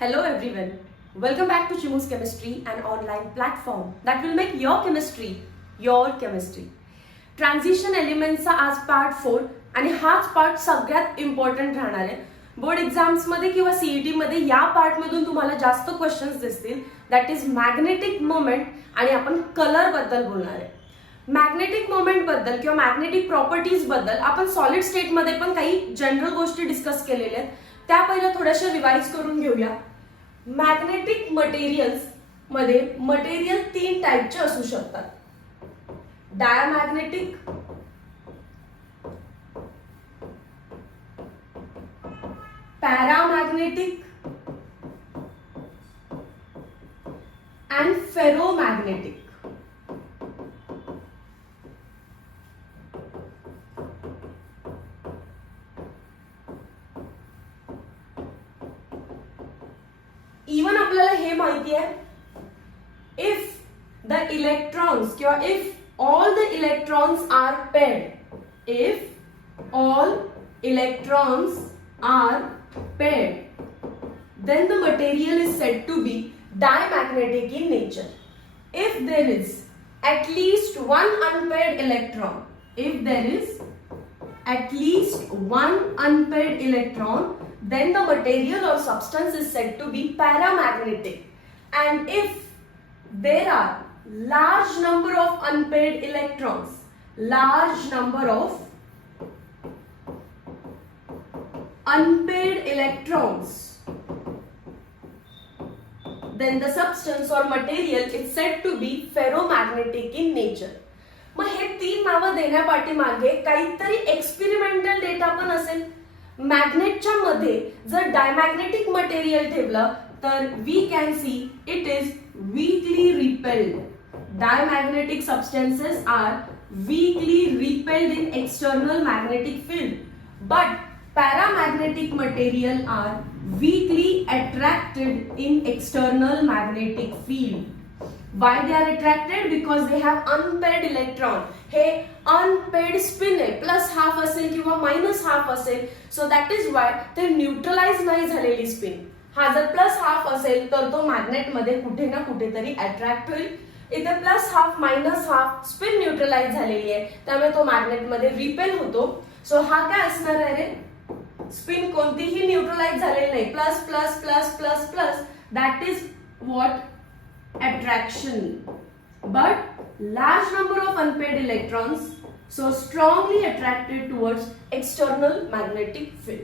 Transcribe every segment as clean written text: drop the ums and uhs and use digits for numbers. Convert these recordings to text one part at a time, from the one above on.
Hello everyone. Welcome back to Chimu's Chemistry, an online platform that will make your chemistry your chemistry. Transition एलिमेंटचा आज part 4 आणि हाच part सगळ्यात important राहणार आहे. बोर्ड एक्झाम्स मध्ये किंवा सीईटी मध्ये या पार्ट मधून तुम्हाला जास्त क्वेश्चन्स दिसतील. दॅट इज मॅग्नेटिक मोमेंट आणि आपण कलर बद्दल बोलणार आहे. मॅग्नेटिक मोमेंट बद्दल किंवा मॅग्नेटिक प्रॉपर्टीज बद्दल आपण सॉलिड स्टेट मध्ये पण काही जनरल गोष्टी डिस्कस केलेल्या आहेत. त्या पहिल्या थोड्याशा रिवाइज करून घेऊया. मॅग्नेटिक मटेरियल्स मध्ये मटेरियल 3 टाइपचे असू शकतात. Diamagnetic, paramagnetic and ferromagnetic. Even आपल्याला हे माहिती आहे, इफ द इलेक्ट्रॉन्स किंवा if all the electrons are paired, if all electrons are paired, then the material is said to be diamagnetic in nature. If there is at least one unpaired electron, if there is at least one unpaired electron, then the material or substance is said to be paramagnetic. And if there are large number of unpaired electrons, large number of unpaired electrons, then the substance or material is said to be ferromagnetic in nature. मग हे 3 नावं देण्यापाठीमागे काहीतरी experimental data पण असेल. मॅग्नेटच्या मध्ये जर diamagnetic material ठेवलं तर we can see it is weakly repelled. Diamagnetic substances are weakly repelled in external magnetic field, but paramagnetic material are weakly attracted in external magnetic field. Why they are attracted? Because they have unpaired electron. हे unpaired spin आहे, plus half असेल किंवा minus half असेल. So that is Y ते neutralise नाही झालेली spin. हा जर प्लस हाफ असेल तर तो मॅग्नेट मध्ये कुठे ना कुठेतरी अट्रॅक्ट होईल. इथे plus half minus half spin neutralize झालेली आहे, त्यामुळे तो मॅग्नेट मध्ये रिपेल होतो. सो हा काय असणार आहे रे, स्पिन कोणतीही न्यूट्रलाइज झालेली नाही, plus plus plus plus plus. That is what attraction. But large number of unpaired electrons so strongly attracted towards external magnetic field.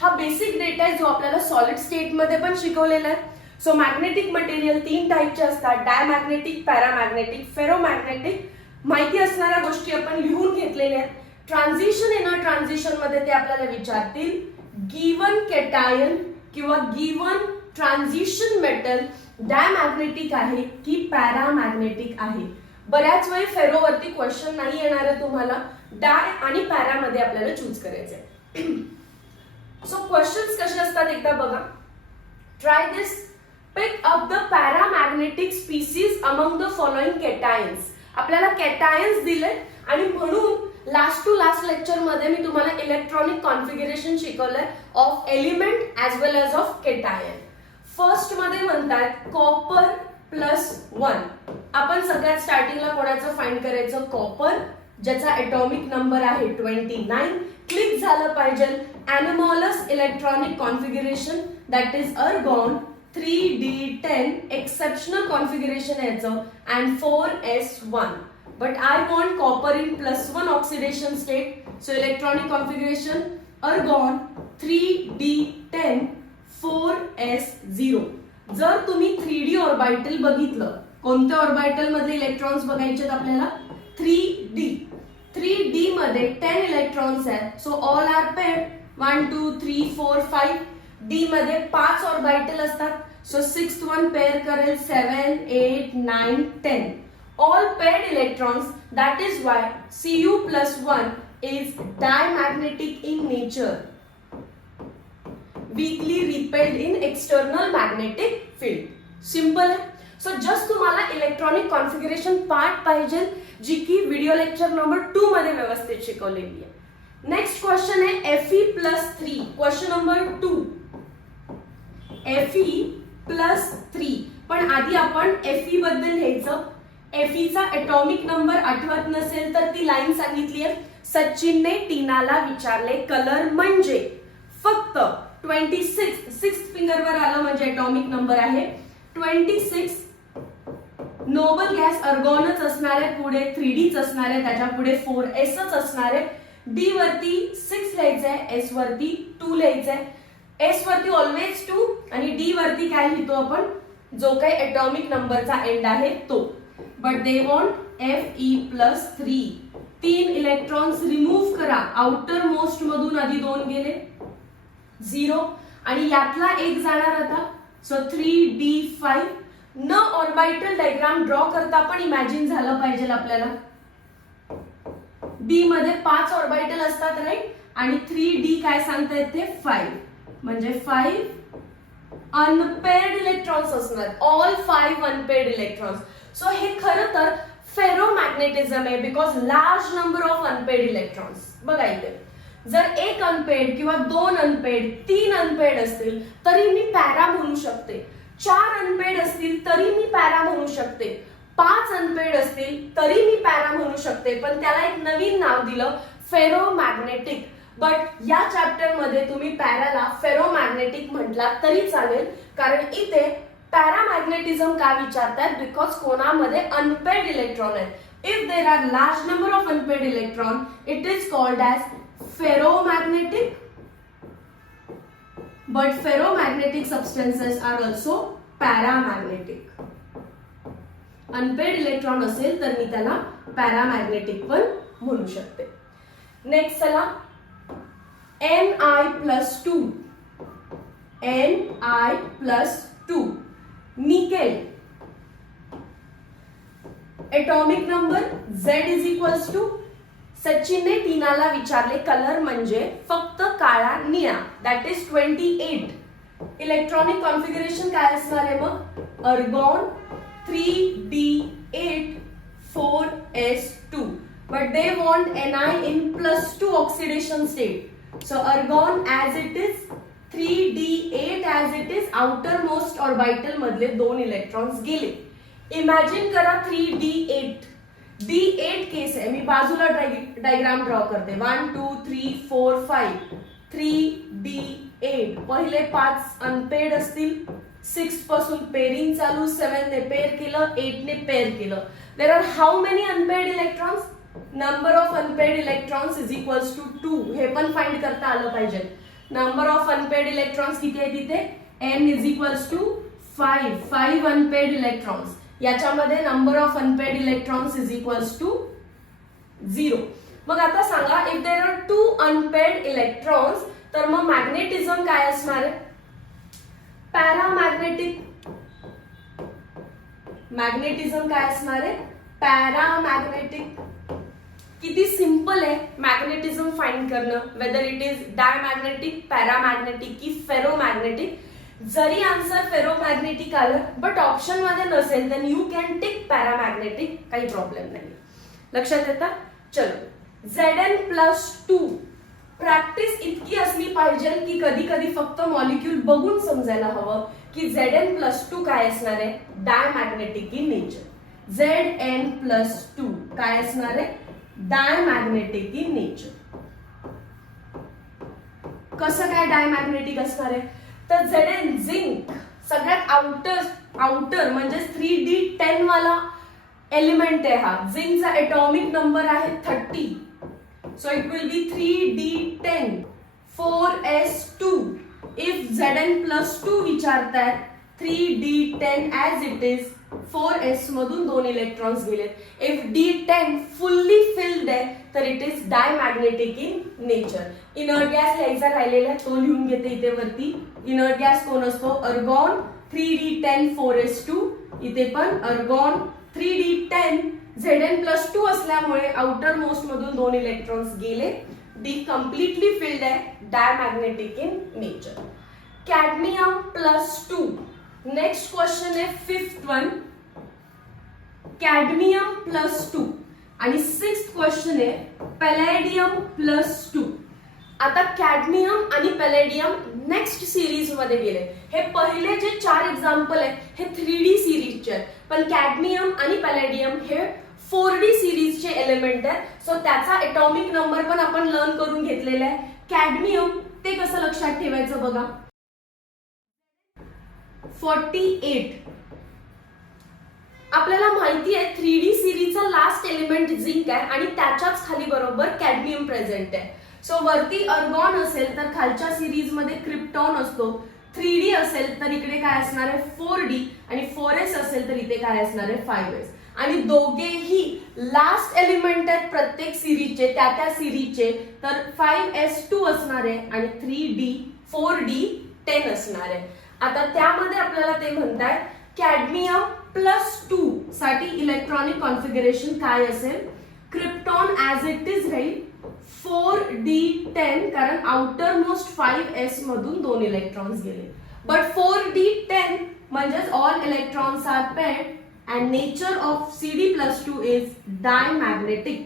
हा बेसिक डेटा आहे जो आपल्याला सॉलिड स्टेट मध्ये पण शिकवलेला आहे. सो मॅग्नेटिक मटेरियल 3 टाइपचे असतात, डायमॅग्नेटिक, पॅरामॅग्नेटिक, फेरोमॅग्नेटिक. माहिती असणाऱ्या गोष्टी आपण लिहून घेतलेल्या आहेत. ट्रान्झिशन इन ट्रान्झिशन मध्ये ते आपल्याला विचारतील, गिवन कॅटायन किंवा गिवन ट्रान्झिशन मेटल डायमॅग्नेटिक आहे की पॅरामॅग्नेटिक आहे. बऱ्याच वेळी फेरोवरती क्वेश्चन नाही येणार आहे तुम्हाला, डाय आणि पॅरा मध्ये आपल्याला चूज करायचंय. सो क्वेश्चन्स कसे असतात एकदा बघा. Try this. Pick up the paramagnetic species among the following cations. आपल्याला कॅटायन्स दिले आणि म्हणून लास्ट टू लास्ट लेक्चर मध्ये मी तुम्हाला इलेक्ट्रॉनिक कॉन्फिगरेशन शिकवलंय of element as well as of cation. First मध्ये म्हणतात कॉपर +1. आपण सगळ्यात स्टार्टिंगला कोणाचं फाइंड करायचं, कॉपर, ज्याचा एटॉमिक नंबर आहे 29. क्लिक झालं पाहिजे anomalous electronic configuration, that is argon 3d10 exceptional configuration याचं and 4s1. But I want copper in +1 oxidation state. So electronic configuration argon 3d10 4s0. जर तुम्ही 3d ऑर्बिटल बघितलं, कोणत्या ऑर्बिटल मधले इलेक्ट्रॉन्स बघायचे आपल्याला, 3d. 3d मध्ये 10 इलेक्ट्रॉन्स आहेत. So all are paired 1 2 3 4 5. D मध्ये 5 ऑर्बिटल असतात. सो 6th वन पेअर करेल 7 8 9 10. All paired electrons. That is why Cu+1 is diamagnetic in nature, weakly repelled in external magnetic field. Simple आहे. So just तुम्हाला electronic configuration part पाहिजे, जी की video lecture number 2 मध्ये व्यवस्थित शिकवलेली आहे. नेक्स्ट क्वेश्चन है Fe+3. Question number 2. Fe+3. पण आधी आपण Fe बद्दल लिहायचं. Fe चा एटॉमिक नंबर आठवत नसेल तर ती लाईन सांगितली आहे. सचिनने टीनाला विचारले कलर म्हणजे फक्त 26 सिक्स्थ फिंगरवर आलं म्हणजे एटॉमिक नंबर आहे 26. नोबल गॅस अर्गॉनच असणार आहे, पुढे 3Dच असणार आहे, त्याच्या पुढे 4s असणार आहे. डी वरती 6 लिहायचंय, एस वरती 2 लिहायचंय. एस वरती ऑलवेज 2 आणि डी वरती काय लिहितो आपण, जो काही एटॉमिक नंबरचा एंड आहे तो. But they want Fe+3. 3 electrons remove करा. आउटर मोस्ट मधून आधी 2 गेले 0 आणि यातला एक जाणार आता. So 3d5. न ऑर्बिटल डायग्राम ड्रॉ करता पण इमॅजिन झालं पाहिजे आपल्याला. डी मध्ये 5 ऑर्बिटल असतात राईट, आणि 3d काय सांगता येते 5 म्हणजे 5 अनपेअर्ड इलेक्ट्रॉन्स असणार. All 5 unpaired electrons. सो हे खरं तर फेरोमॅग्नेटिझम आहे because large number of unpaired electrons. बघा इथे जर एक अनपेड किंवा 2 अनपेड 3 अनपेड असतील तरी मी पॅरा म्हणू शकते. 4 अनपेड असतील तरी मी पॅरा म्हणू शकते. 5 अनपेड असतील तरी मी पॅरा म्हणू शकते. पण त्याला एक नवीन नाव दिलं फेरोमॅग्नेटिक. बट या चॅप्टर मध्ये तुम्ही पॅराला फेरोमॅग्नेटिक म्हटला तरी चालेल, कारण इथे पॅरामॅग्नेटिझम का विचारतात बिकॉज कोणामध्ये अनपेड इलेक्ट्रॉन आहेत. If there are large number of unpaired electron it is called as ferromagnetic, but ferromagnetic substances are also paramagnetic. Unpaired electron असेल तर मी त्याला पॅरामॅग्नेटिक पण म्हणू शकते. नेक्स्ट चला Ni+2. Ni+2 nickel. Atomic number Z=, सचिनने टीनाला विचारले कलर म्हणजे फक्त काळा निळा, दॅट इज 28. इलेक्ट्रॉनिक कॉन्फिगरेशन काय असणार आहे मग, अर्गॉन 3d8 4s2. But they want Ni in +2 oxidation state. So अर्गॉन as it is, 3d8 as it is, outer most orbital मधले 2 इलेक्ट्रॉन्स गेले. इमॅजिन करा 3d8. D8 केस आहे, मी बाजूला डायग्राम ड्रॉ करते. 1 2 3 4 5. 3d8 पहिले 5 अनपेड असतील. 6 पासून पेरिंग चालू, 7 ने पेअर केलं, 8 ने पेअर केलं. There are how many unpaired electrons, number of unpaired electrons is equals to 2. हे पण फाइंड करता आलं पाहिजे. नंबर ऑफ अनपेड इलेक्ट्रॉन्स किती आहे तिथे, n is equals to 5. 5 unpaired electrons. याच्यामध्ये number of unpaired electrons is equals to 0. मग आता सांगा if there are 2 unpaired electrons तर मग मॅग्नेटिझम काय असणार आहे, पॅरामॅग्नेटिक. मॅग्नेटिझम काय असणार आहे, पॅरामॅग्नेटिक. किती सिंपल आहे मॅग्नेटिझम फाइंड करणं, whether it is diamagnetic, paramagnetic की फेरोमॅग्नेटिक. जरी आन्सर फेरोमॅग्नेटिक आलं बट ऑप्शन मध्ये नसेल then you can tick paramagnetic, काही प्रॉब्लेम नाही. लक्षात येतं. चलो Zn+2. प्रॅक्टिस इतकी असली पाहिजे की कधी कधी फक्त मॉलिक्यूल बघून समजायला हवं की Zn+2 काय असणार आहे, डायमॅग्नेटिक इन नेचर. Zn+2 काय असणार आहे, डायमॅग्नेटिक इन नेचर. कसं काय डायमॅग्नेटिक असणार आहे, तर Zn झिंक सगळ्यात आउटर म्हणजे 3d10 वाला एलिमेंट आहे हा. झिंकचा एटॉमिक नंबर आहे 30. So it will be 3d10 4s2. If Zn+2 विचारतायत 3d10 as it is, 4s मधून 2 इलेक्ट्रॉन्स गेलेत. इफ d10 फुल्ली फिल्ड आहे तर it is diamagnetic in nature. Inert gas लिहायचा राहिलेला आहे, तो लिहून घेते इथे वरती. इनर्ट गॅस कोण असतो, अर्गॉन 3d10 4s2. इथे पण अर्गॉन 3d10. Zn+2 असल्यामुळे आउटर मोस्ट मधून 2 इलेक्ट्रॉन्स गेले. डी कम्प्लिटली फिल्ड आहे, diamagnetic in nature. कॅडमियम+2. Next question आहे 5th वन, कॅडमियम+2. आणि 6th क्वेश्चन आहे पॅलेडियम+2. आता कॅडमियम आणि पॅलेडियम नेक्स्ट सिरीज मध्ये गेले. हे पहिले जे 4 एक्झाम्पल आहेत हे 3D सिरीजचे आहेत, पण कॅडमियम आणि पॅलेडियम हे 4D सिरीजचे एलिमेंट आहेत. सो त्याचा एटॉमिक नंबर पण आपण लर्न करून घेतलेला आहे. कॅडमियम ते कसं लक्षात ठेवायचं बघा, 48. आपल्याला माहिती आहे 3D सिरीजचा लास्ट एलिमेंट झिंक आहे आणि त्याच्याच खाली बरोबर कॅडमियम प्रेझेंट आहे. सो वरती अर्गॉन असेल तर खालच्या सिरीज मध्ये क्रिप्टॉन असतो. 3D असेल तर इकडे काय असणार आहे 4D आणि 4s असेल तर इथे काय असणार आहे 5s. आणि दोघेही लास्ट एलिमेंट आहेत प्रत्येक सिरीजचे, त्या सिरीजचे. तर 5s2 असणार आहे आणि 3D 4D10 असणार आहे. आता त्यामध्ये आपल्याला ते म्हणताय कॅडमियम +2 साठी इलेक्ट्रॉनिक कॉन्फिगरेशन काय असेल. क्रिप्टॉन ऍज इट इज राहील 4D10 कारण आउटर मोस्ट 5s मधून 2 इलेक्ट्रॉन्स गेले. बट 4D10 म्हणजेच all electrons are paired and nature of CD+2 is dimagnetic.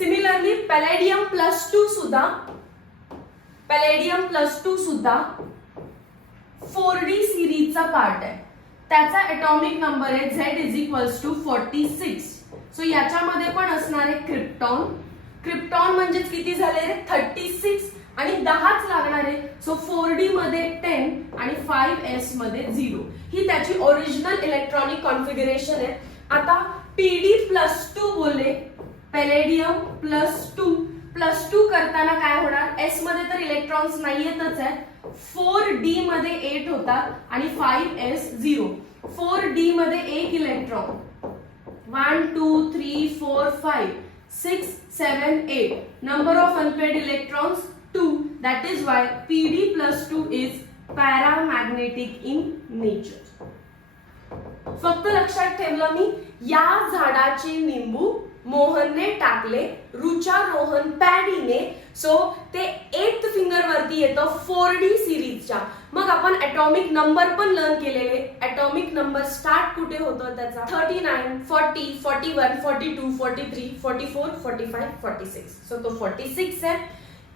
Similarly palladium +2 सुद्धा 4D सिरीजचा पार्ट आहे. त्याचा एटॉमिक नंबर आहे Z=46. सो याच्यामध्ये पण असणार आहे क्रिप्टॉन म्हणजे किती झाले 36 आणि 10च लागणार आहे. सो 4D मध्ये 10 आणि 5s मध्ये 0. ही त्याची ओरिजिनल इलेक्ट्रॉनिक कॉन्फिगरेशन आहे. आता PD+2 बोलले, पॅलेडियम +2 करताना काय होणार, s मध्ये तर इलेक्ट्रॉन्स नाहीयेतच आहे. 4D मध्ये 8 होतात आणि 5s 0. 4D मध्ये 1 electron, 1 2 3 4 5 6 7 8. Number of unpaired electrons 2. That is why PD+2 is paramagnetic in nature. फक्त लक्षात ठेवलं मी, या झाडाचे निंबू मोहनने टाकले, रुचारोहन पॅडीने. सो ते 8th फिंगर वरती येतं 4D सिरीजच्या. मग आपण एटॉमिक नंबर पण लर्न केलेले. एटॉमिक नंबर स्टार्ट कुठे होतं त्याचा 39 40 41 42 43 44 45 46. सो तो 46 आहे.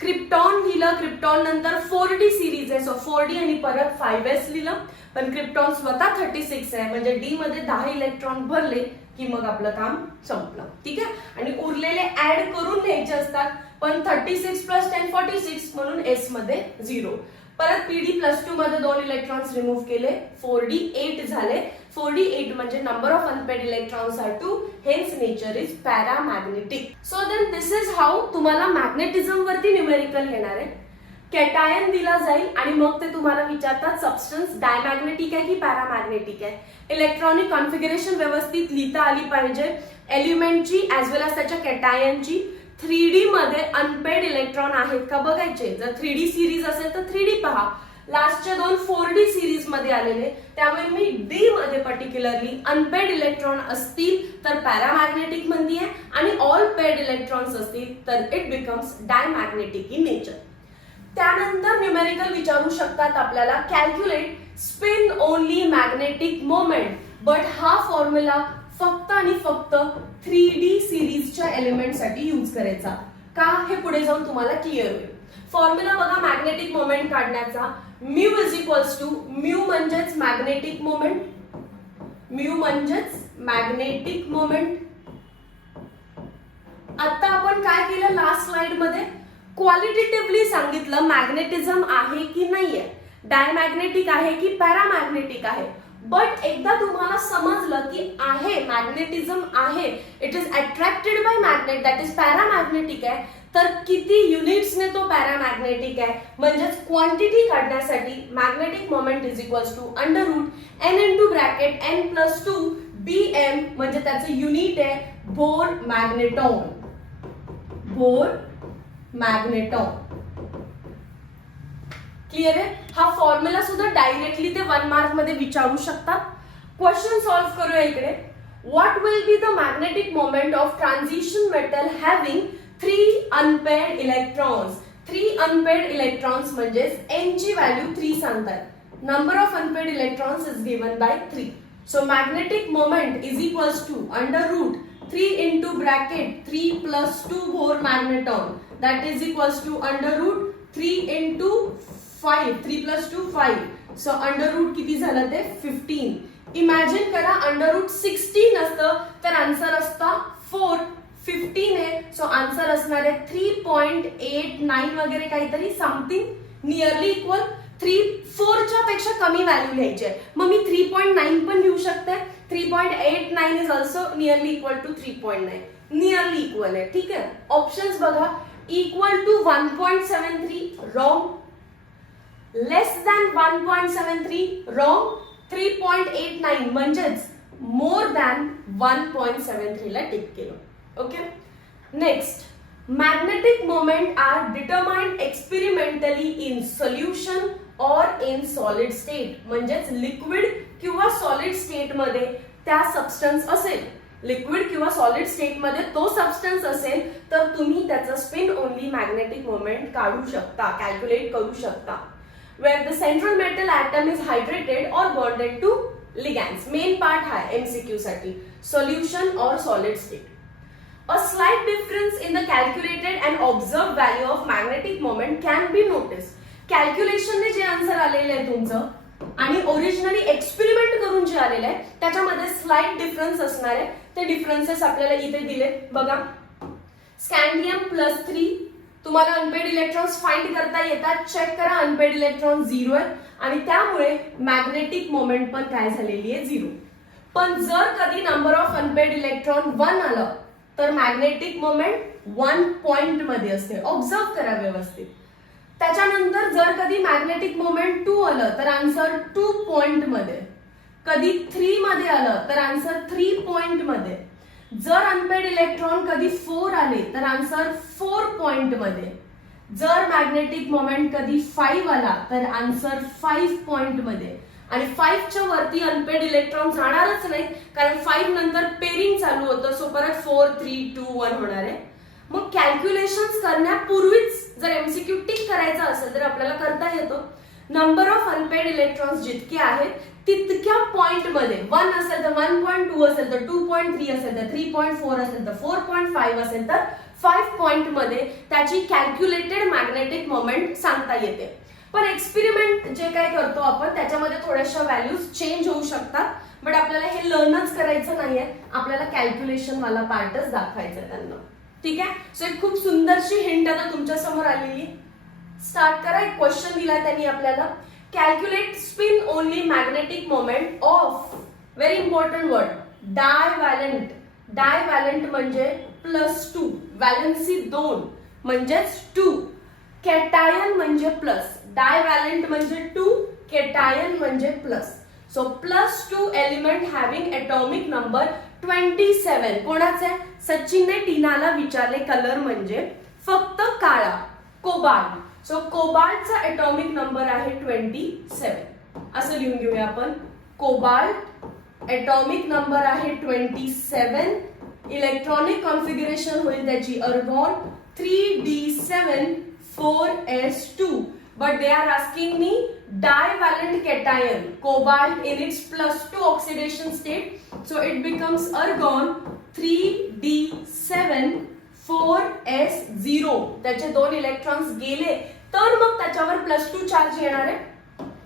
क्रिप्टॉन लिहिलं, क्रिप्टॉन नंतर 4D सिरीज आहे. सो 4D आणि परत 5s लिहिलं. पण क्रिप्टॉन स्वतः 36 आहे म्हणजे D मध्ये 10 इलेक्ट्रॉन भरले की मग आपलं काम संपलं. ठीक आहे. आणि उरलेले ऍड करून घ्यायचे असतात. पण 36 + 10 46 म्हणून s मध्ये 0. परत PD+2 मध्ये 2 इलेक्ट्रॉन्स रिमूव्ह केले, 4D 8 झाले. 4D 8 म्हणजे number of unpaired electrons are 2. Hence nature is paramagnetic. So then this is how तुम्हाला मॅग्नेटिझम वरती न्यूमेरिकल येणार आहे. कॅटायन दिला जाईल आणि मग ते तुम्हाला विचारतात सबस्टन्स डायमॅग्नेटिक आहे की पॅरामॅग्नेटिक आहे. इलेक्ट्रॉनिक कॉन्फिगरेशन व्यवस्थित लिहिता आली पाहिजे, एलिमेंटची ऍज वेल एज त्याच्या कॅटायनची. 3D मध्ये अनपेड इलेक्ट्रॉन आहेत का बघायचे. जर 3D सिरीज असेल तर 3D पहा. लास्टचे 2 4D सिरीज मध्ये आलेले, त्यामुळे मी D मध्ये पर्टिक्युलरली अनपेड इलेक्ट्रॉन असतील तर पॅरामॅग्नेटिक म्हणतीये आणि ऑल पेड इलेक्ट्रॉन्स असतील तर it becomes diamagnetic in nature. त्यानंतर न्यूमेरिकल विचारू शकतात आपल्याला calculate spin only magnetic moment. But हा फॉर्म्युला फक्त आणि फक्त 3D सिरीजच्या एलिमेंट साठी यूज करायचा. का हे पुढे जाऊन तुम्हाला क्लिअर होईल. फॉर्म्युला बघा मॅग्नेटिक मोमेंट काढण्याचा. म्यू म्हणजेच मॅग्नेटिक मोमेंट. आता आपण काय केलं लास्ट स्लाइड मध्ये, क्वालिटेटिव्हली सांगितलं मॅग्नेटिझम आहे की नाहीये, डायमॅग्नेटिक आहे की पॅरामॅग्नेटिक आहे. बट एकदा तुम्हाला समजलं की आहे मॅग्नेटिझम आहे, it is attracted by magnet that is paramagnetic आहे, तर किती युनिट्सने तो पॅरामॅग्नेटिक आहे म्हणजेच क्वांटिटी काढण्यासाठी magnetic moment is equals to √n into bracket n+2 bm म्हणजे त्याचे युनिट आहे बोर मॅग्नेटॉन. क्लिअर आहे. हा फॉर्म्युला सुद्धा डायरेक्टली ते 1 मार्क मध्ये विचारू शकतात. क्वेश्चन सॉल्व्ह करूया इकडे. What will be the magnetic moment of transition metal having 3 unpaired electrons. 3 unpaired electrons म्हणजे n ची व्हॅल्यू 3 सांगतात. Number of unpaired electrons is given by 3. So magnetic moment is equals to √3 into bracket 3 + 2 Bohr magneton that is equals to √3 into 5, 3 + 2 5. So under root किती झालं ते 15. Imagine करा under route 16 असतं तर answer असता 4. 15 आहे, सो आन्सर असणार आहे 3.89 वगैरे काहीतरी, समथिंग नियरली इक्वल. 4 च्या पेक्षा कमी व्हॅल्यू लिहायची आहे. मग मी 3.9 पण लिहू शकते. 3.89 is also nearly equal to 3.9. Nearly equal आहे, ठीक आहे. ऑप्शन्स बघा. Equal to 1.73 wrong, less than 1.73 wrong, 3.89 म्हणजेच मोर दॅन 1.73 ला टिक केलं. Okay. Next, magnetic moment are determined experimentally in solution और इन सॉलिड स्टेट. म्हणजेच लिक्विड किंवा सॉलिड स्टेट मध्ये त्या सबस्टन्स असेल, लिक्विड किंवा सॉलिड स्टेट मध्ये तो सबस्टन्स असेल तर तुम्ही त्याचा स्पिन ओनली मॅग्नेटिक मोमेंट काढू शकता, कॅल्क्युलेट करू शकता. where the central metal atom is hydrated or bonded to ligands. Main part है MCQ साठी, solution or solid state. A slight difference in the calculated and observed value of magnetic moment can be noticed. Calculation ने जे answer आलेले आहे तुमचं आणि originally experiment करून जे आलेलं आहे त्याच्यामध्ये स्लाइट डिफरन्स असणार आहे. ते डिफरन्सेस आपल्याला इथे दिले बघा. स्कॅन्डियम +3, तुम्हाला अनपेड इलेक्ट्रॉन्स फाइंड करता येतात. चेक करा, अनपेड इलेक्ट्रॉन 0 आहेत आणि त्यामुळे मॅग्नेटिक मोमेंट पण काय झालेली आहे 0. पण जर कधी नंबर ऑफ अनपेड इलेक्ट्रॉन 1 आलं तर मॅग्नेटिक मोमेंट 1 पॉइंट मध्ये असते. ऑब्झर्व करा व्यवस्थित. त्याच्यानंतर जर कधी मॅग्नेटिक मोमेंट 2 आलं तर आन्सर 2 पॉइंट मध्ये. कधी 3 मध्ये आलं तर आन्सर 3 पॉइंट मध्ये. जर अनपेड इलेक्ट्रॉन कधी 4 आले तर आन्सर 4 पॉइंट मध्ये. जर मॅग्नेटिक मोमेंट कधी 5 आला तर आन्सर 5 पॉइंट मध्ये. आणि 5 च्या वरती अनपेड इलेक्ट्रॉन जाणारच नाही कारण 5 नंतर पेरिंग चालू होतं. सो परत 4 3 2 1 होणार आहे. मग कॅल्क्युलेशन्स करण्यापूर्वीच जर एमसीक्यू टिक करायचा असेल तर आपल्याला करता येतो. नंबर ऑफ अनपेड इलेक्ट्रॉन्स जितके आहेत तितक्या पॉइंट मध्ये 1 असेल तर 1.2 असेल तर 2.3 असेल तर 3.4 असेल तर 4.5 असेल तर 5 पॉइंट मध्ये त्याची कॅल्क्युलेटेड मॅग्नेटिक मोमेंट सांगता येते. पण एक्सपेरिमेंट जे काय करतो आपण त्याच्यामध्ये थोड्याशा व्हॅल्यूज चेंज होऊ शकतात. बट आपल्याला हे लर्नच करायचं नाहीये, आपल्याला कॅल्क्युलेशन वाला पार्टच दाखवायचा आहे त्यांना. ठीक आहे. सो एक खूप सुंदरशी हिंट आता तुमच्या समोर आलेली. स्टार्ट करा. एक क्वेश्चन दिला त्यांनी आपल्याला. Calculate spin only magnetic moment of, very important word, divalent. Divalent म्हणजे +2, व्हॅलन्सी 2 म्हणजेच 2, कॅटायन म्हणजे प्लस. डायव्हॅलंट म्हणजे 2, कॅटायन म्हणजे plus. So +2 element having atomic number 27. कोणाचे? सचिनने टीनाला विचारले. कलर म्हणजे फक्त काळा, कोबाल्ट. सो कोबाल्टचा एटॉमिक नंबर आहे 27. असं लिहून घेऊया आपण. कोबाल्ट एटॉमिक नंबर आहे 27. इलेक्ट्रॉनिक कॉन्फिगरेशन होईल त्याची अर्गॉन 3d7 4s2. But they are asking me divalent cation cobalt in its +2 oxidation state. So it becomes argon 3d7 4s0. त्याचे 2 इलेक्ट्रॉन्स गेले तर मग त्याच्यावर +2 चार्ज येणार आहे.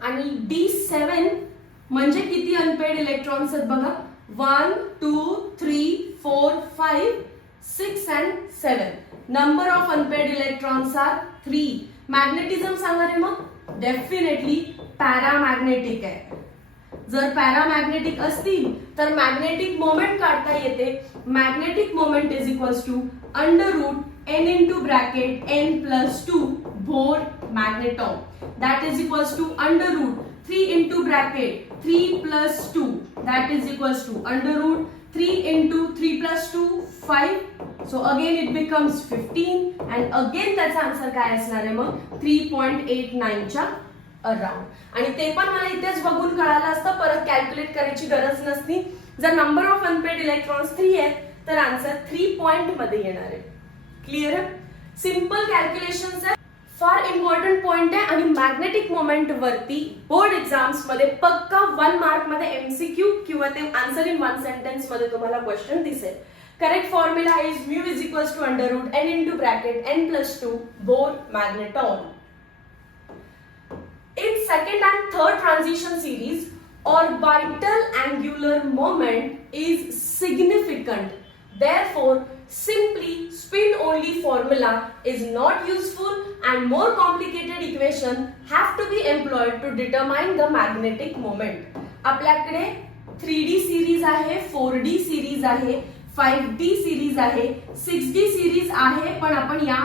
आणि d7 म्हणजे किती अनपेड इलेक्ट्रॉन्स आहेत बघा. 1 2 3 4 5 6 and 7. Number of unpaired electrons are 3. Magnetism सांगणार आहे मग डेफिनेटली पॅरामॅग्नेटिक आहे. जर पॅरामॅग्नेटिक असतील तर मॅग्नेटिक मोमेंट काढता येते. Magnetic moment is equals to √n into bracket n + 2 Bohr magneton. That is equals to √3 into bracket 3 + 2. That is equals to √3 into 3 + 2 5. So again it becomes 15 and again त्याचा answer काय असणार आहे मग 3.89 च्या around. आणि ते पण मला इथेच बघून कळालं असतं, परत कॅल्क्युलेट करायची गरज नसती. जर नंबर ऑफ अनपेड इलेक्ट्रॉन्स 3 आहे तर आन्सर 3 पॉइंट मध्ये येणार आहे. क्लिअर आहे. सिंपल कॅल्क्युलेशन्स आहे. फार इम्पॉर्टंट पॉइंट आहे आणि मॅग्नेटिक मोमेंट वरती बोर्ड एक्झाम्स मध्ये पक्का 1 मार्क मध्ये एमसीक्यू किंवा ते आन्सर इन 1 सेंटेन्स मध्ये तुम्हाला क्वेश्चन दिसेल. Correct formula is μ is equals to √n into bracket n + 2 Bohr magneton. second and third transition series, orbital angular moment is significant. Therefore, simply spin only formula is not useful and more complicated equation have to be employed to determine the magnetic moment. आपल्याकडे 3D series आहे, 4D series आहे, 5D series आहे, 6D series आहे, पण आपण या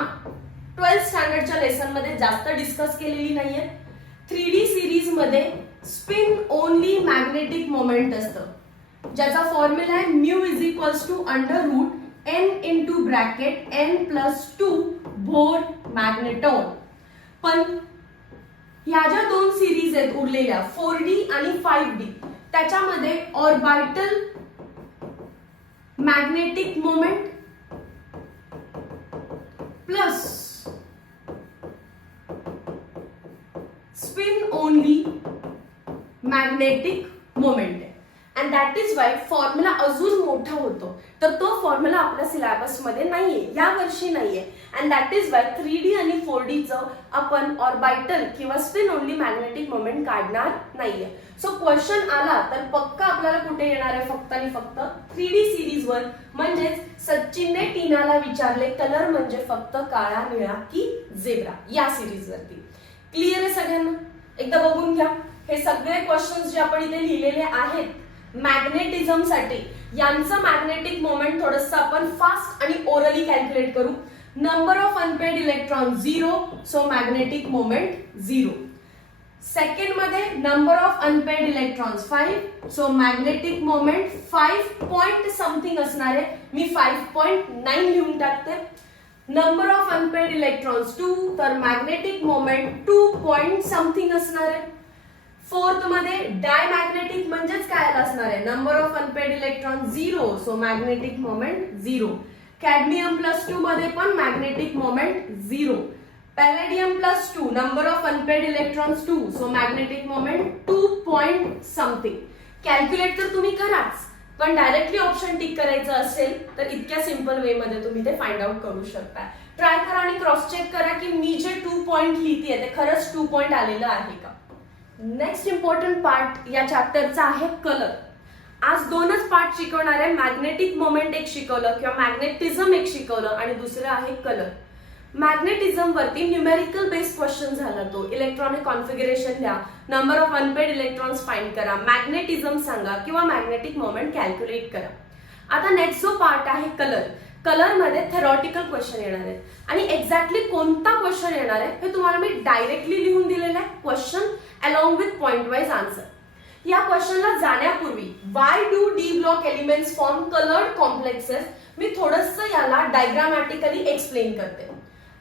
12th स्टँडर्डच्या lesson मध्ये जास्त डिस्कस केलेली नाहीये. 3D सिरीज मध्ये स्पिन ओनली मॅग्नेटिक मोमेंट असतं, ज्याचा फॉर्म्युला आहे mu is equals to under root n into bracket n+2 volt magneton. पण ह्या ज्या दोन सिरीज आहेत उरलेल्या 4D आणि 5D, त्याच्यामध्ये orbital magnetic moment plus spin only magnetic moment आहे. And that is why formula अजून मोठा होतो. तर तो फॉर्म्युला आपल्या सिलेबस मध्ये नाहीये, या वर्षी नाहीये. And that is Y 3D आणि 4D चं आपण ऑर्बिटल किंवा स्पिन ओनली मॅग्नेटिक मोमेंट काढणार नाहीये. सो क्वेश्चन आला तर पक्का आपल्याला कुठे येणार आहे, फक्त आणि फक्त 3D सिरीज वर. म्हणजेच सचिनने टीनाला विचारले कलर म्हणजे फक्त काळा, निळा की झेब्रा, या सिरीज वरती. क्लिअर आहे सगळ्यांना? एकदा बघून घ्या. हे सगळे क्वेश्चन्स जे आपण इथे लिहिलेले आहेत मॅग्नेटिझम साठी, यांचं मॅग्नेटिक मोमेंट थोडंसं आपण फास्ट आणि ओरली कॅल्क्युलेट करू. Number of unpaired electron 0, so magnetic moment 0. Second मध्ये number of unpaired electrons 5, so magnetic moment 5 point something असणार आहे. मी 5.9 लिहून टाकते. नंबर ऑफ अनपेड इलेक्ट्रॉन्स 2, तर मॅग्नेटिक मोमेंट 2 पॉइंट समथिंग असणार आहे. फोर्थ मध्ये डायमॅग्नेटिक म्हणजेच काय असणार आहे, number of unpaired electron 0, so magnetic moment 0. Cadmium +2 मध्ये पण magnetic moment 0. पॅलेडियम +2, number of unpaired electrons 2, so magnetic moment 2 point something. Calculate तर तुम्ही कराच, पण डायरेक्टली ऑप्शन टिक करायचं असेल तर इतक्या सिंपल वे मध्ये तुम्ही ते फाइंड आउट करू शकता. ट्राय करा आणि क्रॉस चेक करा की मी जे 2 पॉइंट लिहिते ते खरंच 2 पॉइंट आलेलं आहे का. नेक्स्ट इम्पॉर्टंट पार्ट या चॅप्टरचा आहे कलर. आज दोनच पार्ट शिकवणार आहे. मॅग्नेटिक मोमेंट एक शिकवलं किंवा मॅग्नेटिझम एक शिकवलं आणि दुसरं आहे कलर. मॅग्नेटिझम वरती न्यूमेरिकल बेस्ड क्वेश्चन झाला तो. इलेक्ट्रॉनिक कॉन्फिगरेशन द्या, number of unpaired electrons find करा, मॅग्नेटिझम सांगा किंवा मॅग्नेटिक मोमेंट कॅल्क्युलेट करा. आता नेक्स्ट जो पार्ट आहे कलर, कलर मध्ये थेरॉटिकल क्वेश्चन येणार आहेत. आणि एक्झॅक्टली कोणता क्वेश्चन येणार आहे हे तुम्हाला मी डायरेक्टली लिहून दिलेलं आहे, question along with point wise answer. या क्वेश्चनला जाण्यापूर्वी why do d block elements form coloured complexes, मी थोडंसं याला डायग्रामॅटिकली एक्सप्लेन करते.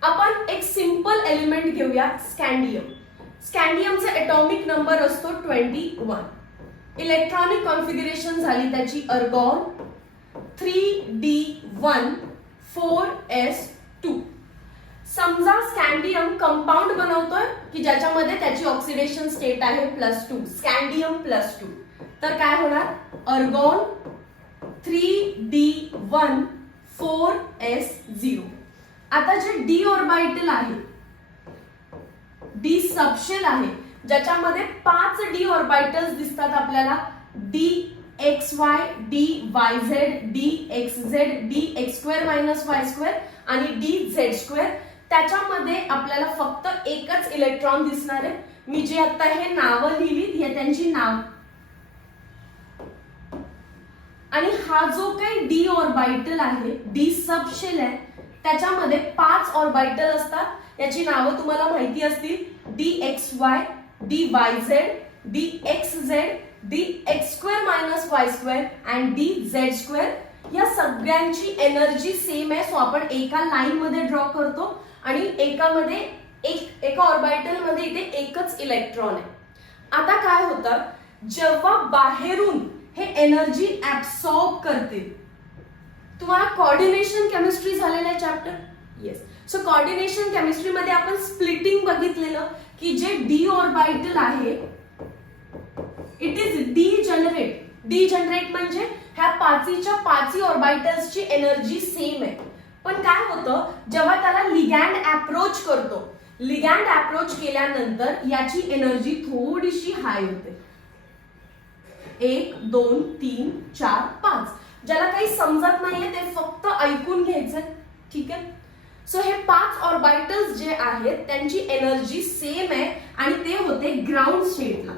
आपण एक सिंपल एलिमेंट घेऊया, स्कॅन्डियम. स्कॅन्डियमचा एटॉमिक नंबर असतो 21. इलेक्ट्रॉनिक कॉन्फिगरेशन झाली त्याची अर्गॉन 3d1 4s2. समजा स्कॅन्डियम कंपाऊंड बनवतोय की ज्याच्यामध्ये त्याची ऑक्सिडेशन स्टेट आहे +2, स्कॅन्डियम +2. तर काय होणार, अर्गॉन 3d1 4s0. आता जे डी ऑर्बिटल आहे, डी सबशेल आहे, ज्याच्यामध्ये 5 डी ऑर्बिटल्स दिसतात आपल्याला, dxy, dyz, dxz, dx2 y2 आणि dz2. त्याच्यामध्ये आपल्याला फक्त एकच इलेक्ट्रॉन दिसणार आहे. मी जे आता हे नावं लिहिली हे त्यांची नाव. आणि हा जो काही डी ऑर्बिटल आहे, डी सबशेल आहे, त्याच्यामध्ये 5 ऑर्बिटल असतात. याची नावं तुम्हाला माहिती असतील, dxy, dyz, dxz, dx2 y2 and dz2. या सगळ्यांची एनर्जी सेम आहे, सो आपण एका लाईन मध्ये ड्रॉ करतो आणि एका ऑर्बिटल मध्ये इथे एकच इलेक्ट्रॉन आहे. आता काय होतं, जेव्हा बाहेरून हे एनर्जी ऍब्सॉर्ब करतील. तुम्हाला कोऑर्डिनेशन केमिस्ट्री झालेलं आहे chapter, yes. So coordination chemistry मध्ये आपण स्प्लिटिंग बघितलेलं की जे डी ऑर्बिटल आहे इट इज डीजनरेट. डीजनरेट म्हणजे ह्या पाचीच्या 5 ऑर्बिटल्सची एनर्जी सेम आहे. पण काय होतं, जेव्हा त्याला लिगॅंड अप्रोच करतो, लिगॅन्ड अप्रोच केल्यानंतर याची एनर्जी थोडीशी हाय होते. 1 2 3 4 5. ज्याला काही समजत नाहीये ते फक्त ऐकून घ्यायचं. ठीक आहे. सो हे 5 ऑर्बिटल्स जे आहेत त्यांची एनर्जी सेम आहे आणि ते होते ग्राउंड स्टेटला.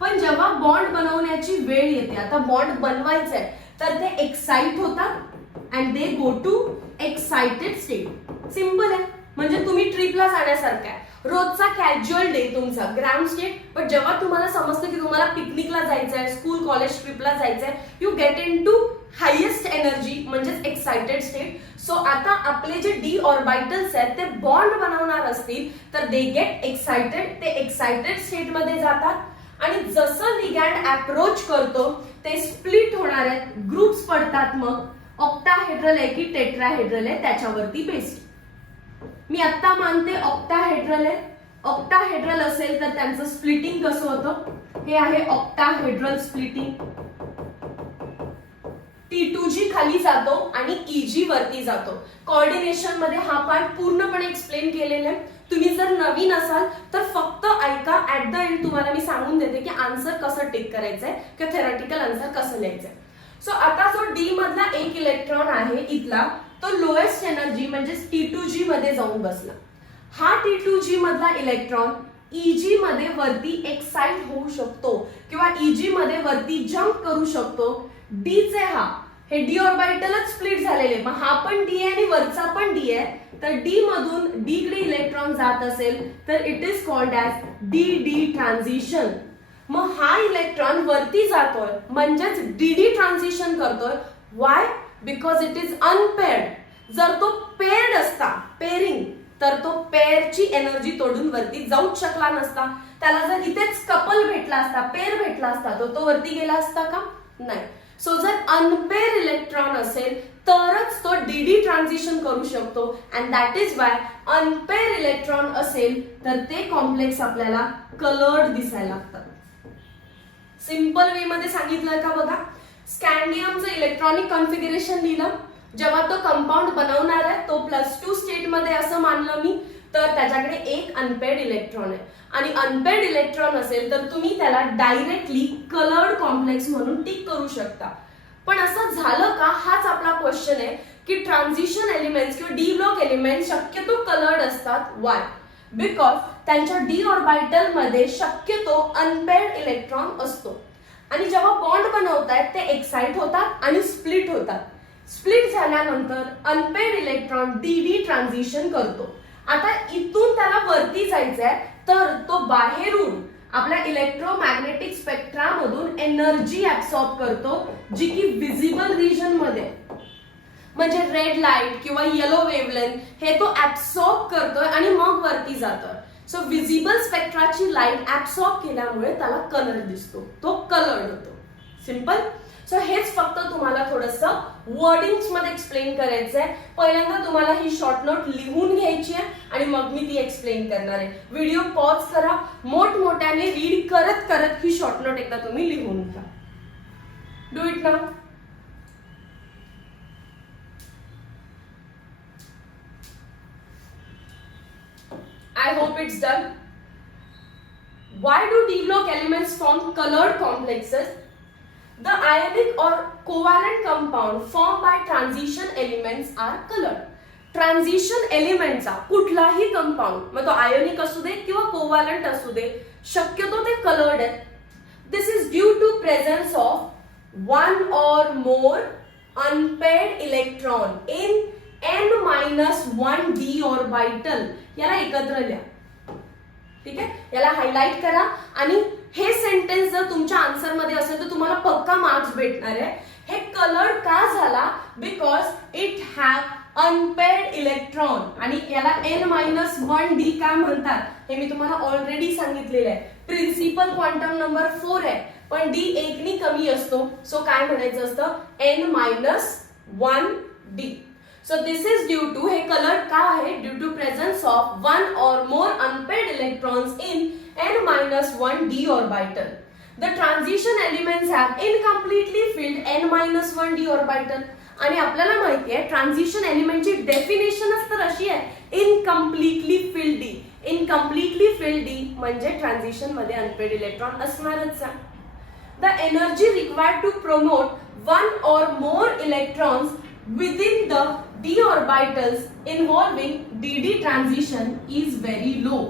पण जेव्हा बॉन्ड बनवण्याची वेळ येते, आता बॉन्ड बनवायचा आहे, तर ते एक्साइट होतात and they go to excited state. Simple आहे. म्हणजे तुम्ही ट्रिपला जाण्यासारखं आहे. रोजचा कॅज्युअल डे तुमचा ग्राउंड स्टेट. पण जेव्हा तुम्हाला समजतं की तुम्हाला पिकनिकला जायचं आहे, स्कूल कॉलेज ट्रिपला जायचं आहे, you get in to highest energy म्हणजेच एक्साइटेड स्टेट. सो आता आपले जे डी ऑर्बिटल्स आहेत ते बॉन्ड बनवणार असतील तर दे गेट एक्साइटेड. ते एक्साइटेड स्टेट मध्ये जातात आणि जसं लिगॅन्ड अप्रोच करतो ते स्प्लिट होणार आहेत, ग्रुप्स पडतात. मग ऑक्टाहेड्रल आहे की टेट्राहेड्रल आहे त्याच्यावरती बेस्ड. मी आता मानते ऑक्टाहेड्रल आहे. ऑक्टाहेड्रल असेल तर त्यांचं स्प्लिटिंग कसं होतं, हे आहे ऑक्टाहेड्रल स्प्लिटिंग. T2G खाली जातो आणि EG वरती जातो. कोऑर्डिनेशन मध्ये हा पार्ट पूर्णपणे एक्सप्लेन केलेला आहे. तुम्ही जर नवीन असाल तर फक्त ऐका. ऍट द एंड तुम्हाला मी सांगून देते की आन्सर कसं टिक करायचंय किंवा थेरॉटिकल आन्सर कसं लिहायचंय. सो आता जो डी मधला एक इलेक्ट्रॉन आहे इथला, तो लोएस्ट एनर्जी म्हणजे T2G मध्ये जाऊन बसला. हा T2G मधला इलेक्ट्रॉन EG मध्ये वरती एक्साइट होऊ शकतो किंवा EG मध्ये वरती जम्प करू शकतो. डी चे हे डी ऑर्बिटलच स्प्लिट झालेले, मग हा पण डी आहे आणि वरचा पण डी आहे. तर डी मधून डी कडे इलेक्ट्रॉन जात असेल तर it is called as D D transition. मग हा इलेक्ट्रॉन वरती जातोय म्हणजेच डी डी ट्रान्झिशन करतोय. Y? Because it is unpaired. जर तो पेअर्ड असता, पेअरिंग, तर तो पेअरची एनर्जी तोडून वरती जाऊच शकला नसता. त्याला जर इथेच कपल भेटला असता, पेअर भेटला असता, तो वरती गेला असता का? नाही. सो जर अनपेअर इलेक्ट्रॉन असेल तरच तो डीडी ट्रान्झिशन करू शकतो. And that is why unpaired electron असेल तर ते कॉम्प्लेक्स आपल्याला कलर्ड दिसायला लागतात. सिंपल वे मध्ये सांगितलं का बघा. स्कॅन्डियमचं इलेक्ट्रॉनिक कॉन्फिगरेशन लिहिलं. जेव्हा तो कंपाऊंड बनवणार आहे तो +2 स्टेट मध्ये असं मानलं मी, तर त्याच्याकडे एक अनपेअर्ड इलेक्ट्रॉन आहे. आणि अनपेअर्ड इलेक्ट्रॉन असेल तर तुम्ही त्याला डायरेक्टली कलर्ड कॉम्प्लेक्स म्हणून टिक करू शकता. पण असं झालं का, हाच आपला क्वेश्चन आहे की ट्रान्झिशन एलिमेंट्स किंवा डी ब्लॉक एलिमेंट शक्यतो कलर्ड असतात. वाय? बिकॉज त्यांच्या डी ऑर्बिटल मध्ये शक्यतो अनपेअर्ड इलेक्ट्रॉन असतो आणि जेव्हा बॉन्ड बनवतायत ते एक्साइट होतात आणि स्प्लिट होतात. स्प्लिट झाल्यानंतर unpaired electron D D transition करतो. आता इथून त्याला वरती जायचंय तर तो बाहेरून आपल्या इलेक्ट्रोमॅग्नेटिक स्पेक्ट्रामधून एनर्जी ऍब्सॉर्ब करतो जी की विजिबल रिजन मध्ये, म्हणजे रेड लाईट किंवा येलो वेवलेंथ हे तो ऍब्सॉर्ब करतोय आणि मग वरती जातोय. सो विजिबल स्पेक्ट्राची लाईट ऍब्सॉर्ब केल्यामुळे त्याला कलर दिसतो, तो कलर्ड होतो. सिंपल. सो हेच फक्त तुम्हाला थोडंसं वर्डिंग्स मध्ये एक्सप्लेन करायचंय. पहिल्यांदा तुम्हाला ही शॉर्ट नोट लिहून घ्यायची आहे आणि मग मी ती एक्सप्लेन करणार आहे. व्हिडिओ पॉज करा, मोठमोठ्याने रीड करत करत ही शॉर्ट नोट एकदा तुम्ही लिहून घ्या. Do it now. I hope it's done. Why do D block elements form colored complexes? The ionic or covalent compound formed by transition elements are colored. Transition elements चा कुठलाही compound, मग तो ionic असू दे किंवा कोव्हॅलंट असू दे, शक्यतो ते coloured आहेत. This is due to presence of one or more unpaired electron in n-1 d orbital. याला एकत्र लिहा. ठीक आहे, याला हायलाइट करा आणि हे सेंटेन्स जर तुमच्या आन्सर मध्ये असेल तर तुम्हाला पक्का मार्क्स भेटणार आहे. हे कलर्ड का झाला? Because it have unpaired electron. आणि याला n-1 d का म्हणतात हे मी तुम्हाला ऑलरेडी सांगितलेलं आहे. प्रिन्सिपल क्वांटम नंबर 4 आहे पण d 1 नी कमी असतो. सो काय म्हणायचं असतं? n-1 d. So this is due to, हे कलर का आहे? Due to presence of one or more unpaired electrons in n-1 d orbital. The transition elements have incompletely filled n-1 d orbital. आणि आपल्याला माहिती आहे ट्रान्झिशन एलिमेंटची डेफिनेशनच तर अशी आहे, incompletely filled d. Incompletely filled d म्हणजे ट्रान्झिशन मध्ये अनपेड इलेक्ट्रॉन असणारच आहे. The energy required to promote one or more electrons within the d orbitals involving dd transition is very low.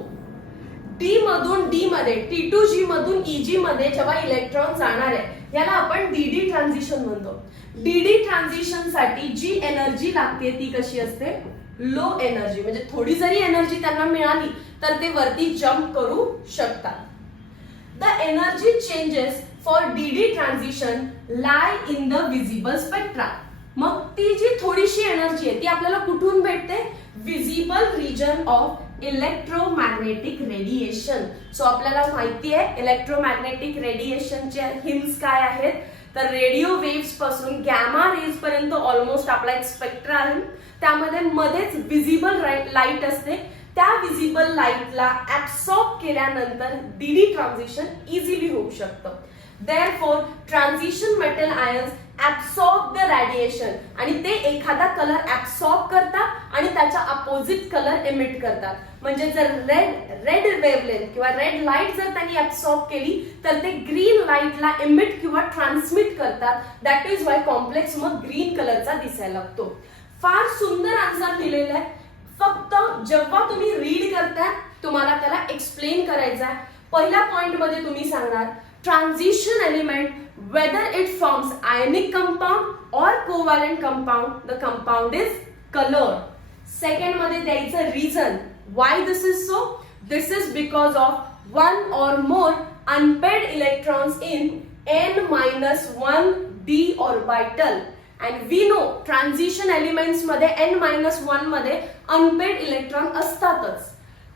D मधून D मध्ये T2G मधून EG मध्ये जेव्हा electron जाणार आहे याला आपण DD ट्रान्झिशन म्हणतो. DD ट्रान्झिशन साठी जी एनर्जी लागते ती कशी असते, लो एनर्जी. म्हणजे थोडी जरी एनर्जी त्यांना मिळाली तर ते वरती जंप करू शकतात. The energy changes for DD transition lie in the visible spectra. मग ती जी थोडीशी एनर्जी आहे ती आपल्याला कुठून भेटते, visible region of electromagnetic radiation. So आपल्याला माहिती आहे इलेक्ट्रोमॅग्नेटिक रेडिएशनचे हिंट्स काय आहेत, तर रेडिओ वेव्स पासून गॅमा रेज पर्यंत ऑलमोस्ट आपला एक स्पेक्ट्रा आहे. त्यामध्ये मध्येच विजिबल लाईट असते. त्या विजिबल लाईटला ऍब्सॉर्ब केल्यानंतर डीडी ट्रान्झिशन इझिली होऊ शकतं. Therefore, transition metal ions absorb the radiation आणि ते एखादा कलर ऍब्सॉर्ब करतात आणि त्याचा अपोजिट कलर एमिट करतात. म्हणजे जर रेड वेवलेंथ किंवा रेड लाईट जर त्यांनी ऍब्सॉर्ब केली तर ते ग्रीन लाईटला एमिट किंवा ट्रान्समिट करतात. दॅट इज वाय कॉम्प्लेक्स मग ग्रीन कलरचा दिसायला लागतो. फार सुंदर आन्सर दिलेला आहे. फक्त जेव्हा तुम्ही रीड करताय तुम्हाला त्याला एक्सप्लेन करायचं आहे. पहिल्या पॉइंट मध्ये तुम्ही सांगणार transition element whether it forms ionic compound or covalent compound, the compound is colored. Second मध्ये द्यायचं reason why this is so. This is because of one or more unpaired electrons in n-1 d orbital. And we know transition elements मध्ये n-1 मध्ये unpaired electron असतातच.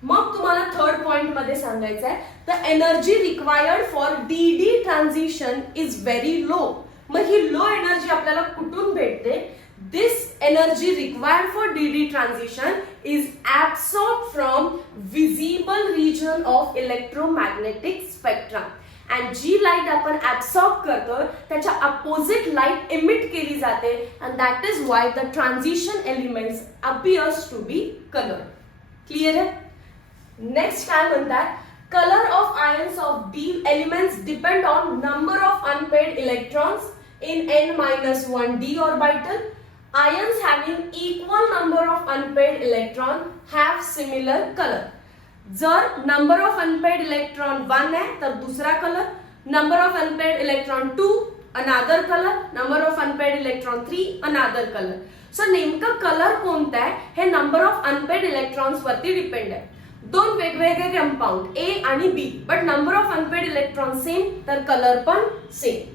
मग तुम्हाला third point मध्ये सांगायचं आहे the energy required for d d transition is very low. मग ही लो एनर्जी आपल्याला कुठून भेटते, this energy required for d d transition is absorb from visible region of electromagnetic spectrum. And जी लाईट आपण ऍब्सॉर्ब करतो त्याच्या अपोजिट लाईट एमिट केली जाते and that is why the transition elements appears to be colour. Clear आहे. Next काय म्हणतात, colour of ions of d elements depend on number of unpaired electrons in n-1 d orbital. Ions having equal number of unpaired electron have similar color. जर number of unpaired electron 1 आहे तर दुसरा colour, number of unpaired electron 2 another colour, number of unpaired electron 3 another colour. So नेमकं colour कोणता आहे हे number of unpaired electrons वरती depend आहे. दोन वेगवेगळे कंपाऊंड ए आणि B but number of unpaired electron same तर कलर पण same.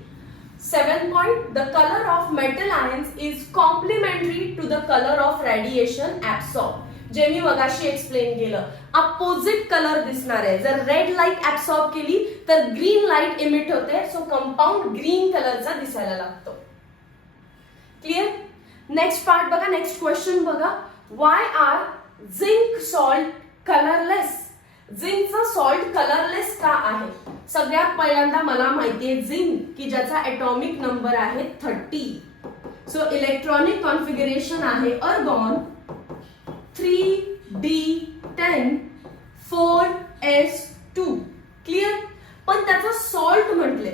7th point, the color of metal ions is complementary to the color of radiation absorbed. जे मी मगाशी explain केलं, अपोजिट कलर दिसणार आहे. जर रेड लाईट ऍब्सॉर्ब केली तर ग्रीन लाईट इमिट होते. सो कंपाऊंड ग्रीन कलरचा दिसायला लागतो. क्लिअर. नेक्स्ट पार्ट बघा, नेक्स्ट क्वेश्चन बघा. Why are zinc salt colourless. झिंकचा सॉल्ट कलरलेस का आहे. सगळ्यात पहिल्यांदा मला माहिती आहे झिंक की ज्याचा एटॉमिक नंबर आहे 30. सो इलेक्ट्रॉनिक कॉन्फिगरेशन आहे अर्गॉन 3d10 4s2. क्लिअर. पण त्याचा सॉल्ट म्हटले,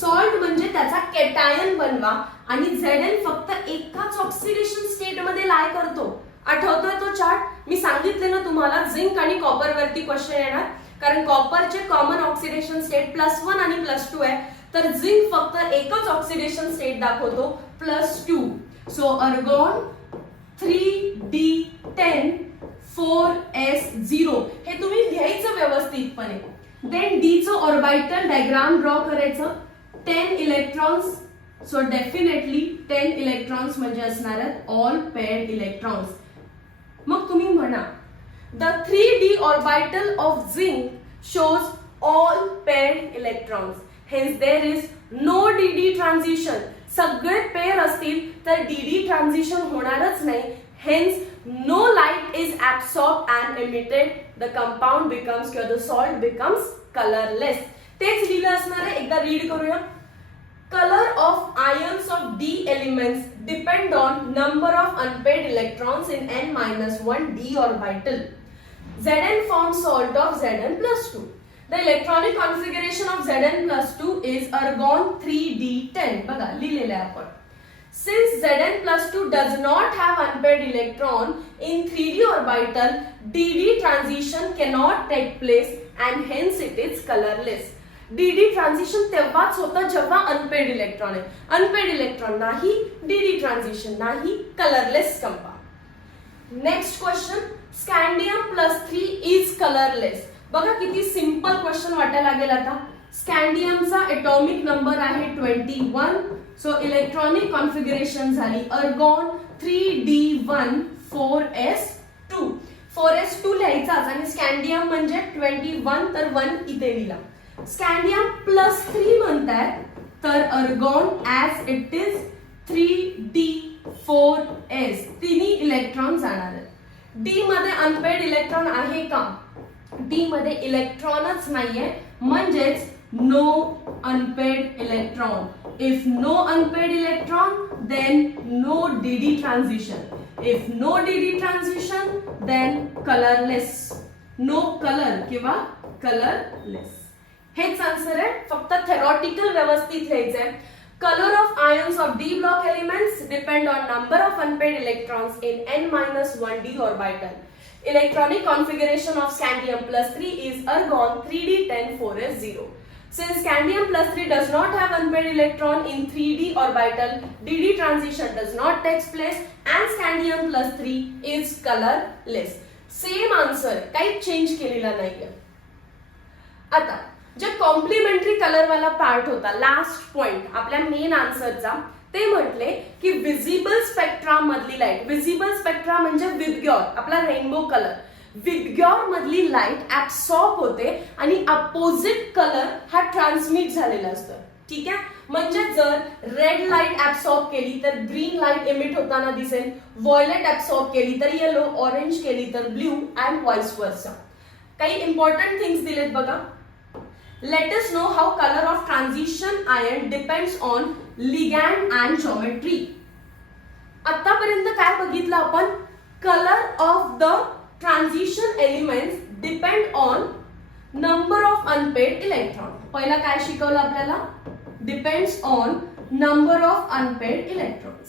सॉल्ट म्हणजे त्याचा केटायन बनवा आणि Zn फक्त एकाच ऑक्सिडेशन स्टेट मध्ये लाय करतो. आठवतोय तो चार्ट मी सांगितले ना तुम्हाला, झिंक आणि कॉपर वरती क्वेश्चन येणार कारण कॉपरचे कॉमन ऑक्सिडेशन स्टेट +1 आणि +2 आहे तर झिंक फक्त एकच ऑक्सिडेशन स्टेट दाखवतो +2. सो अर्गॉन 3d10 4s0 हे तुम्ही लिहायचं व्यवस्थितपणे. देन डी चं ऑर्बिटल डायग्राम ड्रॉ करायचं. 10 इलेक्ट्रॉन्स. सो डेफिनेटली 10 इलेक्ट्रॉन्स म्हणजे असणार आहेत ऑल पेअर्ड इलेक्ट्रॉन्स. मग तुम्ही म्हणा the 3d orbital of zinc shows all paired electrons. Hence there is no dd transition. सगळे पेअर असतील तर dd transition होणारच नाही. Hence no light is absorbed and emitted. The compound becomes or the salt becomes colorless. तेच लिहिलं असणार आहे. एकदा रीड करूया. Color of ions of d elements depend on number of unpaired electrons in n-1 d orbital. Zn forms salt of Zn plus 2. The electronic configuration of Zn plus 2 is argon 3d10. बघा लिहिलेलं आहे आपण. Since Zn plus 2 does not have unpaired electron in 3d orbital, dd transition cannot take place and hence it is colorless. dd transition तेव्हाच होतं जेव्हा unpaired electron आहे. Unpaired electron नाही, dd transition नाही, colourless compound. Next question, scandium plus 3 is colourless. बघा किती simple question वाटायला लागेल आता. स्कँडियमचा एटॉमिक नंबर आहे 21. सो इलेक्ट्रॉनिक कॉन्फिगरेशन झाली अर्गॉन 3d1 4s2. 4s2 लिहायचाच आणि स्कँडियम म्हणजे 21 तर 1 इथे लिहिला. स्कँडियम प्लस 3 म्हणतायत तर अर्गॉन ऍज इट इज 3d4s. तिन्ही इलेक्ट्रॉन जाणार आहेत. डी मध्ये अनपेड इलेक्ट्रॉन आहे का? डी मध्ये इलेक्ट्रॉनच नाहीये, म्हणजेच no unpaired electron. If no unpaired electron then no dd transition. If no dd transition then colourless. No colour किंवा कलरलेस. हेच आन्सर आहे. फक्त थेरॉटिकल व्यवस्थित लिहायचंय. Color of ions of d block elements depend on number of unpaired electrons in n-1 d orbital. Electronic configuration of scandium plus 3 is argon 3d10 4s0. Since scandium plus 3 does not have unpaired electron in 3d orbital, dd transition does not take place and scandium plus 3 is colorless. Same answer, काही change केलेला नाहीये. आता जे complementary colour वाला part होता, last point आपल्या main आन्सरचा, ते म्हटले की विजिबल स्पेक्ट्रा मधली लाईट. विजिबल स्पेक्ट्रा म्हणजे विबग्योर, आपला रेनबो कलर. विबग्योर मधली लाईट ऍब्सॉर्ब होते आणि अपोजिट कलर हा ट्रान्समिट झालेला असतो. ठीक आहे. म्हणजे जर रेड लाईट ऍब्सॉर्ब केली तर ग्रीन लाईट इमिट होताना दिसेल, व्हायलेट ऍब्सॉर्ब केली तर येलो, ऑरेंज केली तर ब्ल्यू अँड व्हाईस वर्सा. काही इम्पॉर्टंट थिंग्स दिलेत बघा. Let us know how color of transition ion depends on ligand and geometry. आतापर्यंत काय बघितलं आपण? Color of the transition elements depend on number of unpaired electron. पहिला काय शिकवलं आपल्याला? Depends on number of unpaired electrons.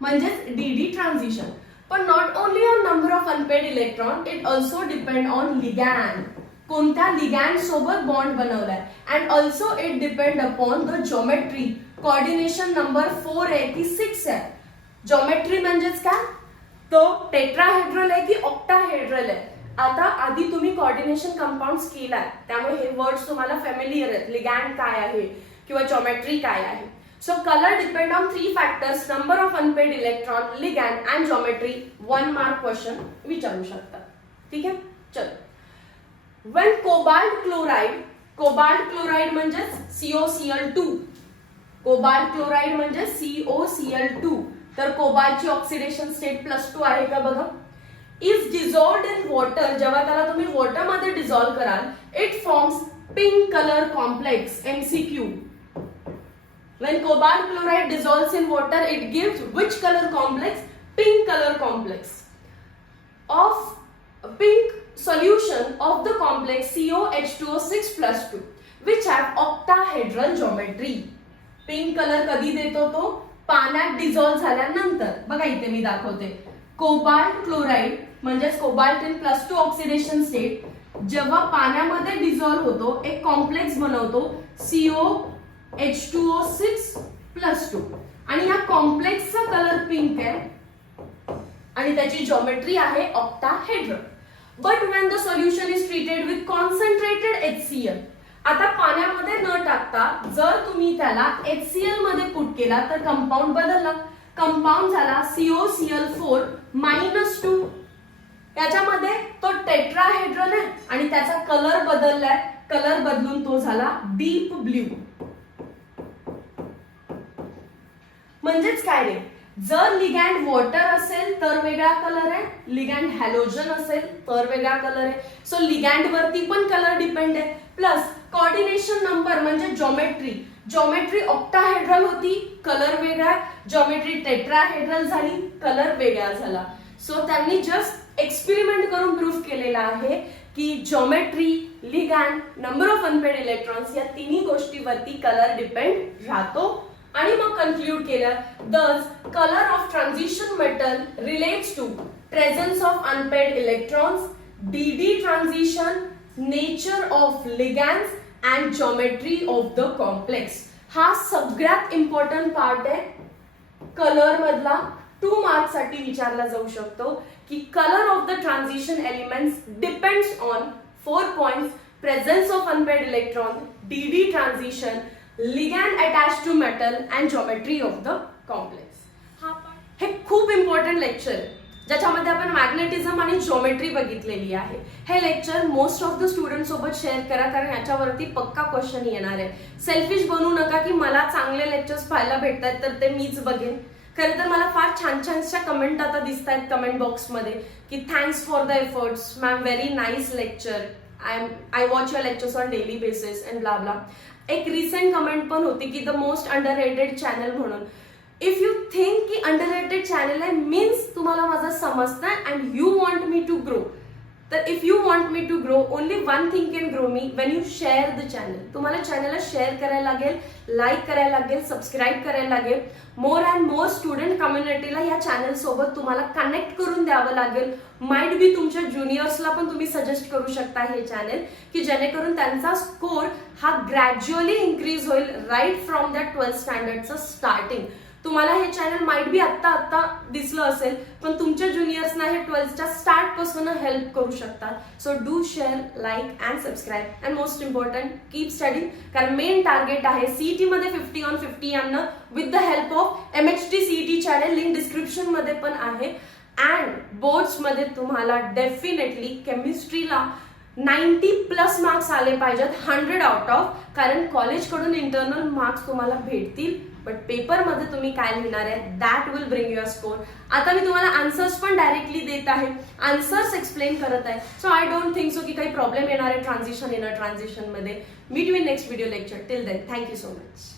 म्हणजेच dd transition. पण not only on number of unpaired electron, it also depend on ligand. कोणत्या लिगॅन्ड सोबत bond बनवलाय. And also it depend upon the geometry. Coordination number 4 आहे की 6 आहे. जॉमेट्री म्हणजेच काय? तो टेट्राहेड्रल आहे की ऑक्टाहेड्रल आहे. आता आधी तुम्ही कोऑर्डिनेशन कंपाऊंड्स केलाय, त्यामुळे हे वर्ड्स तुम्हाला फॅमिलियर आहेत. लिगॅन्ड काय आहे किंवा जॉमेट्री काय आहे. So colour depend on 3 factors, number of unpaired electron, ligand and geometry. 1 mark question विचारू शकता. ठीक आहे. चलो. When cobalt chloride म्हणजे COCl2. कोबाल्ट क्लोराइड म्हणजे COCl2. तर कोबाल्टची ऑक्सिडेशन स्टेट +2 आहे का बघा. इफ डिझॉल्व्ड इन वॉटर, जेव्हा त्याला तुम्ही वॉटर मध्ये डिझॉल्व कराल, it forms pink colour complex. MCQ. When cobalt chloride dissolves in water, it gives which color complex? Pink color complex. Of pink solution of the complex COH2O6 plus 2 which have octahedral geometry. Pink colour कधी देतो तो? पाण्यात dissolve झाल्यानंतर. बघा इथे मी दाखवते. Cobalt chloride म्हणजे cobalt in +2 oxidation state जेव्हा पाण्यामध्ये डिझॉल्व होतो, एक कॉम्प्लेक्स बनवतो COH2O6 plus 2 आणि या कॉम्प्लेक्सचा कलर पिंक आहे आणि त्याची जॉमेट्री आहे octahedral. But when the solution is treated with concentrated HCl, आता पाण्यामध्ये न टाकता जर तुम्ही त्याला HCl मध्ये पुट केला तर कंपाऊंड बदलला. कंपाऊंड झाला COCl4 -2. याच्यामध्ये तो टेट्राहेड्रल आहे आणि त्याचा कलर बदललाय. कलर बदलून तो झाला डीप ब्ल्यू. म्हणजेच काय रे? जर लिगॅन्ड वॉटर असेल तर वेगळा कलर आहे, लिगॅन्ड हॅलोजन असेल तर वेगळा कलर आहे. सो लिगॅन्ड वरती पण कलर डिपेंड आहे. प्लस कोऑर्डिनेशन नंबर म्हणजे जॉमेट्री ऑक्टाहेड्रल होती, कलर वेगळा. जॉमेट्री टेट्राहेड्रल झाली, कलर वेगळा झाला. सो त्यांनी जस्ट एक्सपेरिमेंट करून प्रूव्ह केलेला आहे की geometry, ligand, number of unpaired electrons या तिन्ही गोष्टीवरती कलर डिपेंड राहतो. आणि मग कन्क्लूड केलं, thus colour of transition metal relates to presence of unpaired electrons, d transition, nature of ligands and geometry of the complex. हा सगळ्यात इम्पॉर्टंट पार्ट आहे कलर मधला. 2 मार्क्स साठी विचारला जाऊ शकतो की colour of the transition elements depends on 4 points: presence of unpaired electron, D transition, ligand attached to metal and geometry of the complex. हे खूप इम्पॉर्टंट लेक्चर आहे ज्याच्यामध्ये आपण मॅग्नेटिझम आणि ज्योमेट्री बघितलेली आहे. हे lecture most of the student सोबत शेअर करा, कारण याच्यावरती पक्का क्वेश्चन येणार आहे. सेल्फिश बनू नका की मला चांगले लेक्चर्स पाहायला भेटतात तर ते मीच बघेन. खरं तर मला फार छान छानशा कमेंट आता दिसत आहेत कमेंट बॉक्समध्ये की thanks for the efforts ma'am, very nice lecture, I watch your lectures on daily basis and blah blah. एक रिसेंट कमेंट पण होती की द मोस्ट अंडररेटेड चॅनल म्हणून. इफ यू थिंक की अंडररेटेड चॅनल आहे मीन्स तुम्हाला माझं समजतं and you want me to grow. तर if you want me to grow, only one thing can grow me, when you share the channel. तुम्हाला चॅनलला share करायला लागेल, लाईक करायला लागेल, सबस्क्राईब करायला लागेल. मोर अँड मोर स्टुडंट कम्युनिटीला या चॅनल सोबत तुम्हाला कनेक्ट करून द्यावं लागेल. माइट बी तुमच्या ज्युनियर्सला पण तुम्ही सजेस्ट करू शकता हे चॅनल, की जेणेकरून त्यांचा स्कोर हा ग्रॅज्युअली इन्क्रीज होईल राईट फ्रॉम द 12th स्टँडर्डचं स्टार्टिंग. तुम्हाला हे चॅनल माइट बी आत्ता दिसलं असेल, पण तुमच्या ज्युनियर्सना हे 12thच्या स्टार्ट पासून हेल्प करू शकतात. So do share, like and subscribe and most important keep studying. कारण मेन टार्गेट आहे सीईटी मध्ये 50 on 50 आणणं with the help of MHT CET channel. Link description मध्ये पण आहे. अँड बोर्ड्स मध्ये तुम्हाला डेफिनेटली केमिस्ट्रीला 90+ मार्क्स आले पाहिजेत 100 आउट ऑफ. कारण कॉलेजकडून इंटरनल मार्क्स तुम्हाला भेटतील, बट पेपरमध्ये तुम्ही काय लिहिणार आहे that will bring your score. आता मी तुम्हाला आन्सर्स पण डायरेक्टली देत आहे, आन्सर्स एक्सप्लेन करत आहे. So I don't think so की काही प्रॉब्लेम येणार आहे ट्रान्झिशन मध्ये. Meet you in next video lecture. Till then thank you so much.